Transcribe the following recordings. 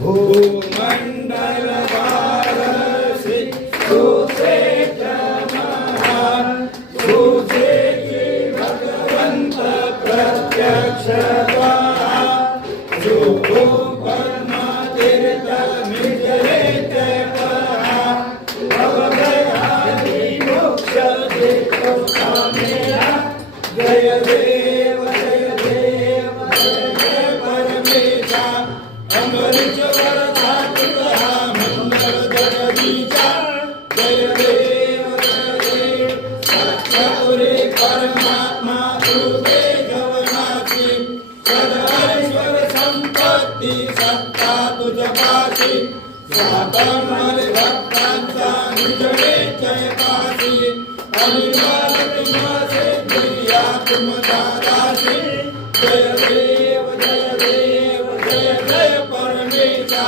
भूमंडल भारसी सूचे जमहा सूचे की भगवंत प्रत्यक्ष द्वारा जो परमा तीर्थ मिजरे ते परा भवभयादि मोक्ष देखो कामेरा जय देव जय देव जय जय परमेशा अमृत वरदान तुझा मंगल जगदीशा जय देव सत्पुरे परमात्मा तुझे जवनाची सदाईश्वर संपत्ती सत्ता तुझपाशी स्वातंत्र्य भक्तांचा निजडे जय पाशी अनिवार्य तुम्हासे प्रिया तुम दादासी जय देव जय देव जय जय परमेशा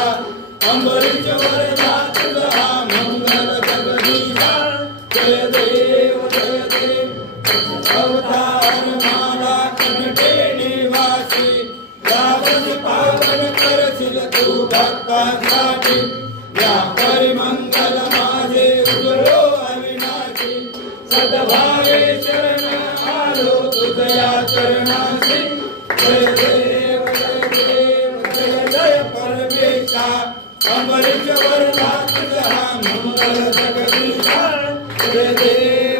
अमृत वरदान तुझा मंगल जगदीशा जय देव अवतार माला कंठे निवासी रावण पावन करशील तू भक्तांसाठी या परिमंगल माझे उजळो अविनाशी सद्भावे शरण आलो तुझया चरणासी जय देव जय देव जय जय परमेशा अमृत वरदान तुझा मंगल जगदीशा जय देव